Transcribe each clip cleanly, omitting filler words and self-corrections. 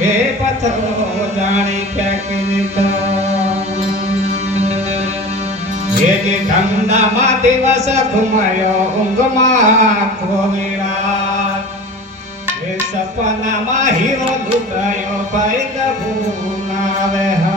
हे पथरो जाने फेंकी दीधो हे जे धंधा मा दिवस घुमायो ऊंघ मा खोवी रात हे सपना मा हीरो लुटायो भाई कबू नावे हा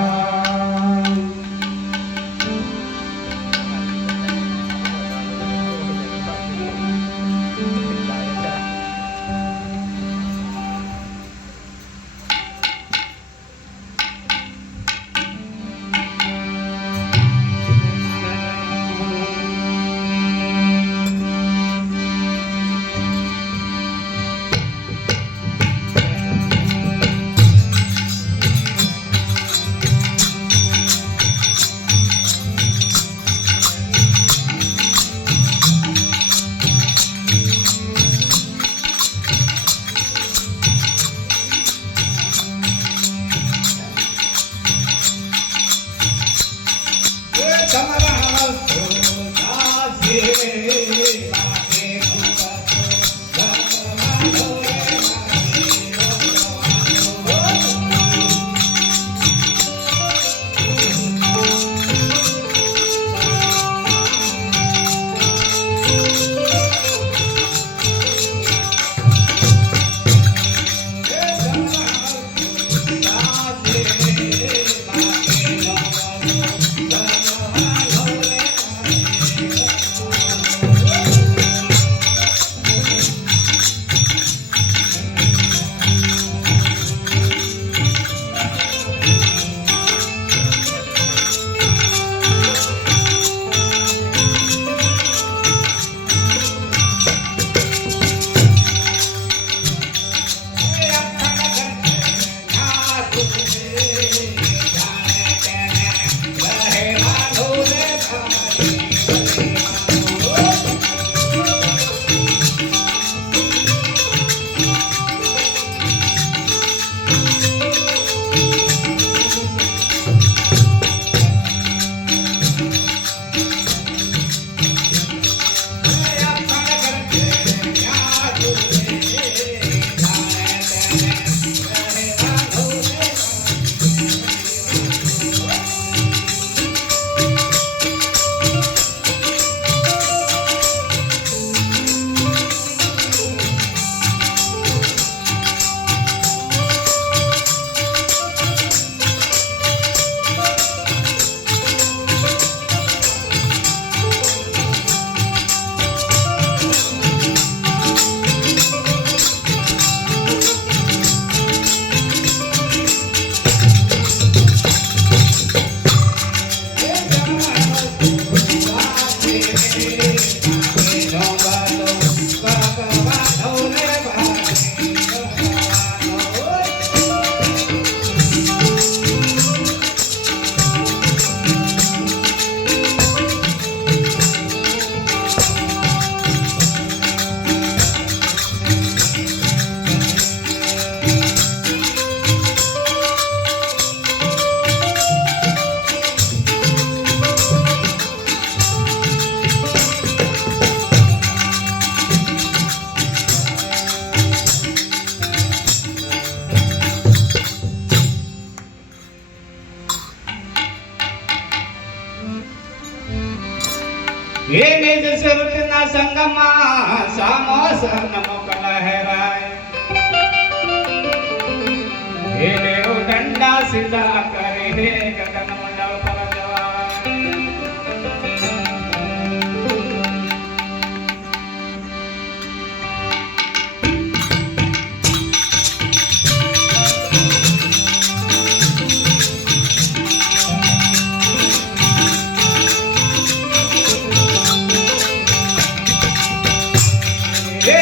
हे निज सुरतना संगमा सामोस नमोकल हेराय हे देव दंडा सीधा करे हे गगन मंडल पर जवाय हे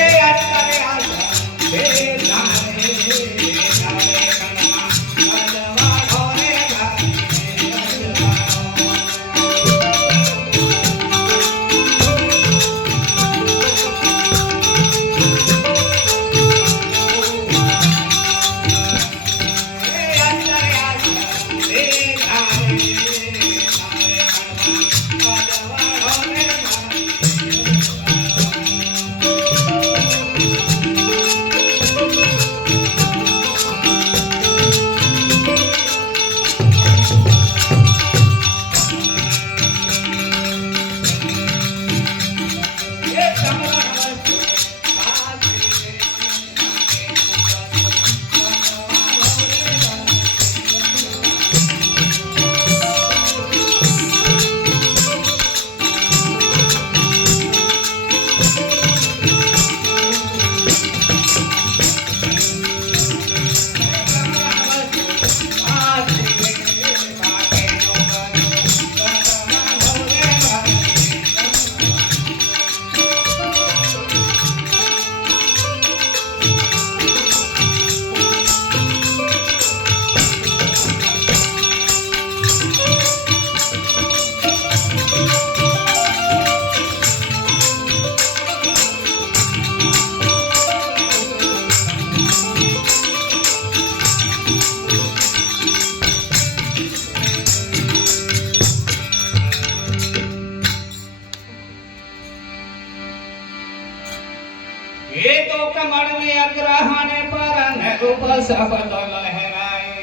રૂપ શબ્દો લહેરાય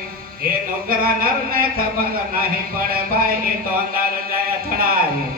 એ નોકરા નર ને ખબર નહીં પડે ભાઈ એ તો અંદર જાય અથડાય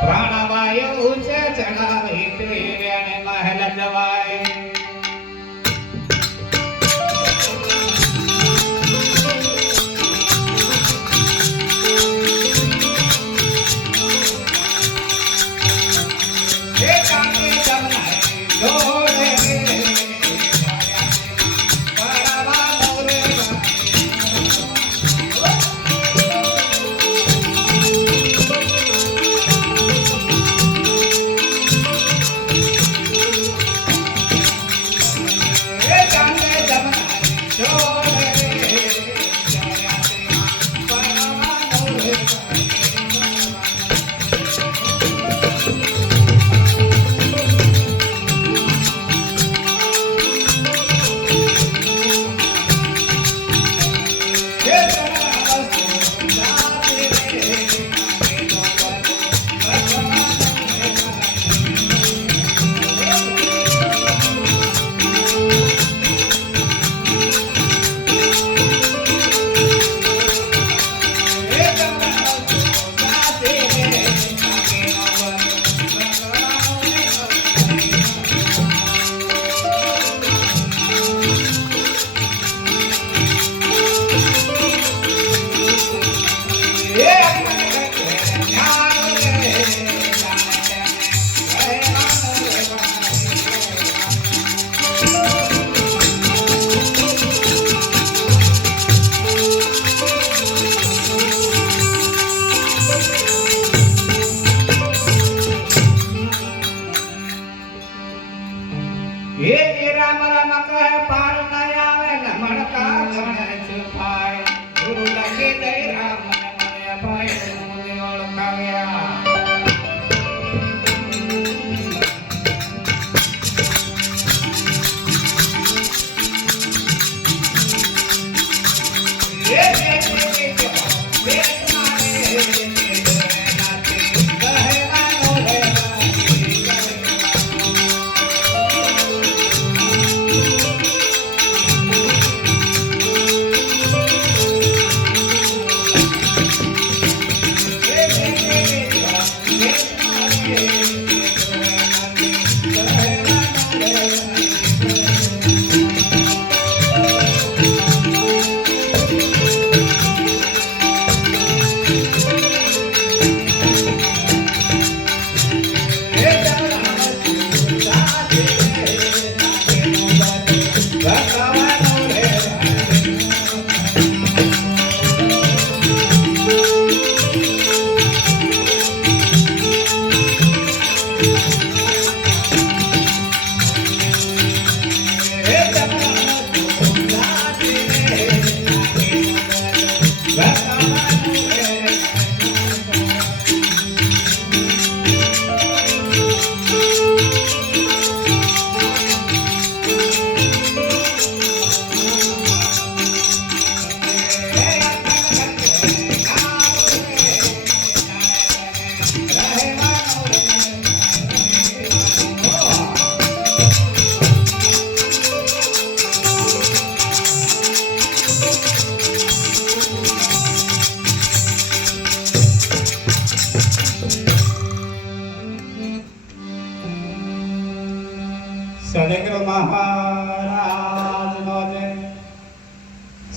પ્રાણવાયુ ઊંચે ચડાવી ત્રિવેણી મહેલ જવાય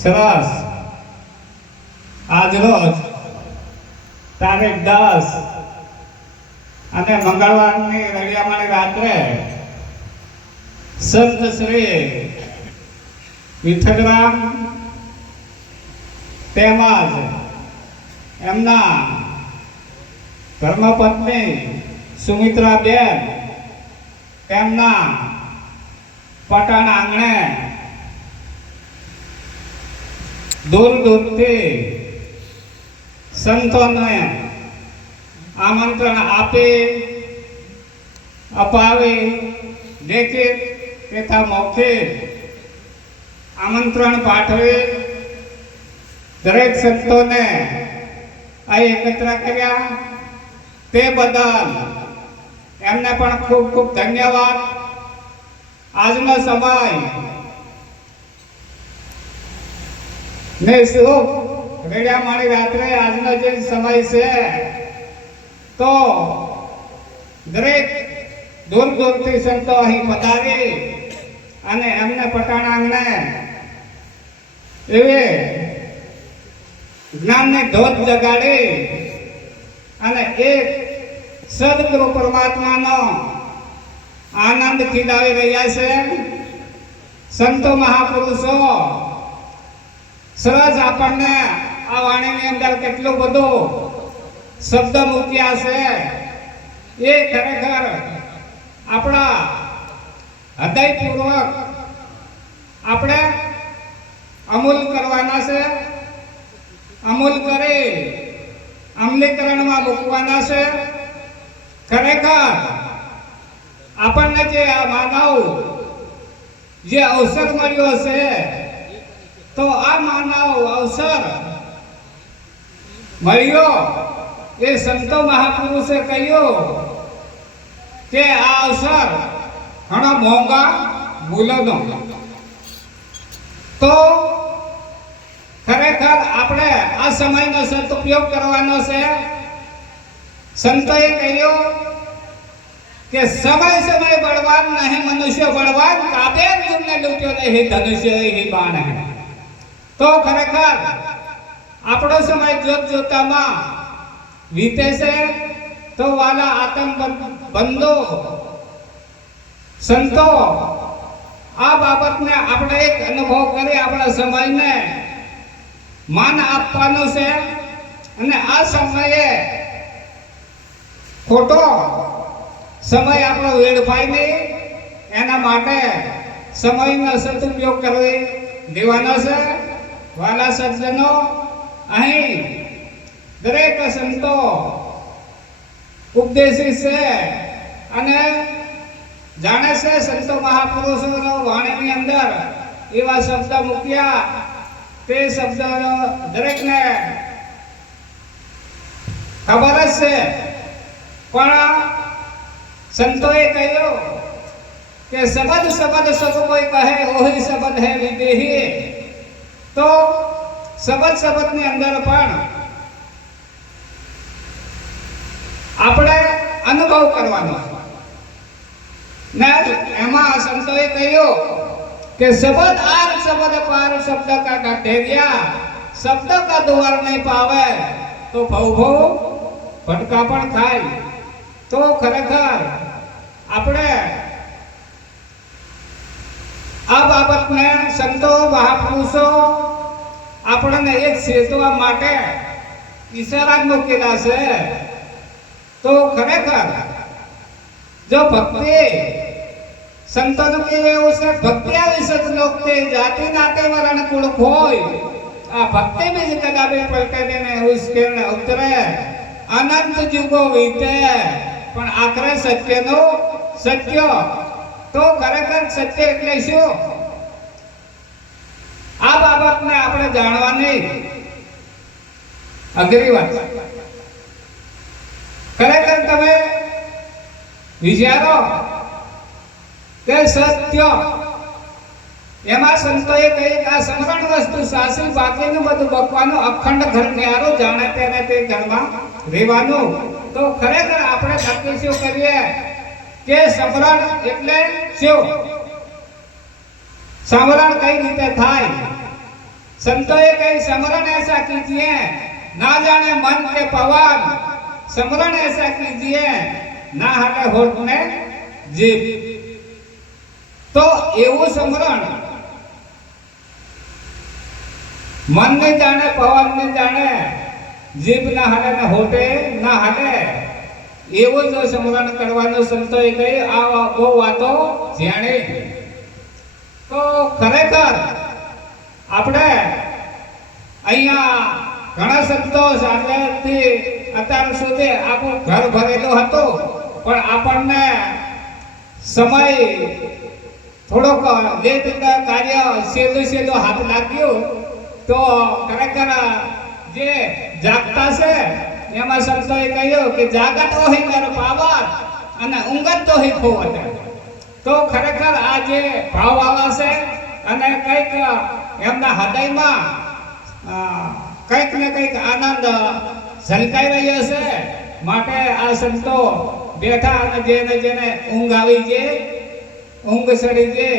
સરસ. આજ રોજ તારીખ 10 અને મંગળવારની રવિવારની રાત્રે સંત શ્રી વિઠ્ઠલરામ તેમજ એમના ધર્મપત્ની સુમિત્રાબેન તેમના પટાણ આંગણે દૂર દૂરથી સંતોને આમંત્રણ આપી અપાવી લેખિત તથા મૌખિક આમંત્રણ પાઠવી દરેક સંતોને અહીં એકત્ર કર્યા તે બદલ એમને પણ ખૂબ ખૂબ ધન્યવાદ. આજનો સમય ને શુભ રેડિયામાળી રાત્રે આજનો જે સમય છે તો દરેક દૂર દૂરથી સંતો અહીં પધારી અને એમને પટાણ આંગણે એવી જ્ઞાનની ધોધ જગાડી અને એક સદગુરુ પરમાત્માનો આનંદ ખીલાવી રહ્યા છે. સંતો મહાપુરુષો સરસ આપણને આ વાણીની અંદર કેટલું બધું શબ્દ મૂક્યા છે એ ખરેખર આપણા હૃદયપૂર્વક આપણે અમૂલ કરવાના છે. અમૂલ કરી અમલીકરણમાં મૂકવાના છે. ખરેખર આપણને જે આ માનવ જે અવસર મળ્યો છે તો આ માનવ અવસર મળ્યો એ સંતો મહાપુરુષે કહ્યું કે આ અવસર ઘણો મોંઘા મૂલ્યનો. તો ખરેખર આપણે આ સમયનો સદુપયોગ કરવાનો છે. સંતોએ કહ્યું કે સમય સમય બળવાન નહીં મનુષ્ય બળવાન, કાબે તુમને લૂટ્યો નહીં ધનુષ્ય ही बाण है. તો ખરેખર આપણો સમય જોત જોતામાં વીતે છે. તો વાલા આતમ બંધો સંતો આ બાબતને આપણે એક અનુભવ કરી આપણા સમયને માન આપવાનું છે અને આ સમયે ખોટો સમય આપણો વેડફાય નહીં એના માટે સમયનો સદુપયોગ કરી દેવાનો છે. વાલા સજ્જનો, અહીં દરેક સંતો ઉપદેશી છે અને જાણે છે. સંતો મહાપુરુષોનો વાણીની અંદર એવા શબ્દ મૂક્યા તે શબ્દ દરેકને ખબર જ છે. પણ સંતોએ કહ્યું કે શબ્દ શબ્દ સબ કોઈ કહે ઓહી શબ્દ હે વિદેહી. તો શબ્દની અંદર પણ આપણે અનુભવ કરવાનો ને એમાં સંતોએ કહ્યું કે શબ્દ આર શબ્દ પાર શબ્દ કા ગઠેરિયા, શબ્દ કા દ્વાર નહીં પાવે તો ભવ ભવ ભટકા પણ થાય. તો ખરેખર આપણે આ બાબતને સંતો મહાપુરુષો આપણને એક ચેતવા માટે ઈશારા મૂકેલા છે. તો ખરેખર જો ભક્તિ સંતોનું કેવું એવું છે, ભક્તિ આવી સત તે જાતિ નાતે વરણ કુળ હોય. આ ભક્તિ બીજ કદાપી પલટે ને ઉશ્કેર ને ઉતરે, અનંત યુગો વીતે પણ આખરે સત્યનો સત્ય. તો ખરેખર સત્ય એટલે શું આ બાબતને આપણે જાણવાની અઘરી વાત. ખરેખર તમે વિચારો કે સત્ય એમાં સંતોએ કહ્યું કે આ સમરણ વસ્તુ સાસી બાકીનું બધું બકવાનું અખંડ ઘર ન્યારો જાણે તેને તે ઘરમાં રહેવાનું. તો ખરેખર આપણે નક્કી શું કરીએ કે સમરણ એટલે શું, સમરણ કઈ રીતે થાય संतों कई समरण ऐसा कीजिए ना जाने मन के पवन, समरण ऐसा कीजिए ना हटे होठ ने जीभ। तो एवं समरण मन ने जाने पवन ने जाने जीभ ना हटे ने होठे ना हटे एवं जो समरण करवानो संतोए कही आ बહુ વાતો જાણે। તો ખરેખર આપણે અહીંયા ઘણા સંતો સાથેથી અત્યાર સુધી આપણું ઘર ભરેલું હતું, પણ આપણને સમય થોડોક લેટ કાર્ય સહેલું હાથ લાગ્યું તો ખરેખર જે જાગતા છે એમાં સંતોએ કહ્યું કે જાગત હોય નર પાવત અને ઊંઘત તો હી ખોવત। તો ખરેખર આ જે ભાવ આવા છે અને કંઈક એમના હૃદયમાં કંઈક ને કંઈક આનંદ ઝલકાઈ રહ્યો છે, માટે આ સંતો બેઠા અને જેને જેને ઊંઘ આવી છે, ઊંઘ સડી છે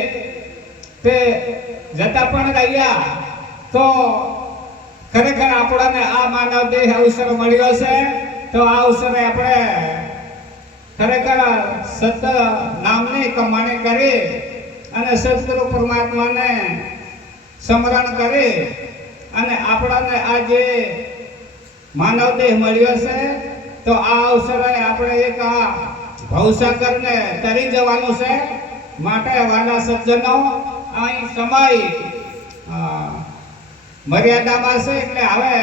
તે જતા પણ રહ્યા। તો ખરેખર આપણને આ માનવ દેહ અવસર મળ્યો છે, તો આ અવસરે આપણે ખરેખર સત નામની કમાણી કરી અને સદગુરુ પરમાત્માને સ્મરણ કરી અને આપણને આ જે માનવ દેહ મળ્યો છે તો આ અવસરે આપણે એક આ ભવસાગરને તરી જવાનું છે। માટે વાલા સજ્જનો અહીં સમય મર્યાદામાં છે, એટલે હવે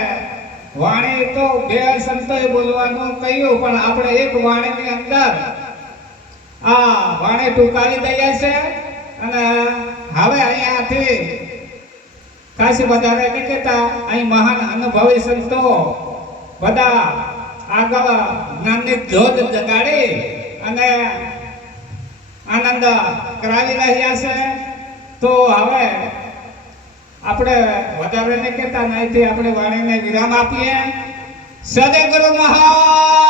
વાણી તો બે સંતોએ બોલવાનું કહ્યું, પણ આપણે એક વાણીની અંદર આ વાણી ટૂંકાવી દઈએ છે અને હવે અહીંયાથી ખાસી વધારે નહીં કહેતા, અહીં મહાન અનુભવી સંતો બધા આગળ જ્ઞાનની જ્યોત જગાડી અને આનંદ કરાવી રહ્યા છે। તો હવે આપણે વધારે નહીં કહેતા, અહીંથી આપણે વાણીને વિરામ આપીએ। સદગુરુ મહારાજ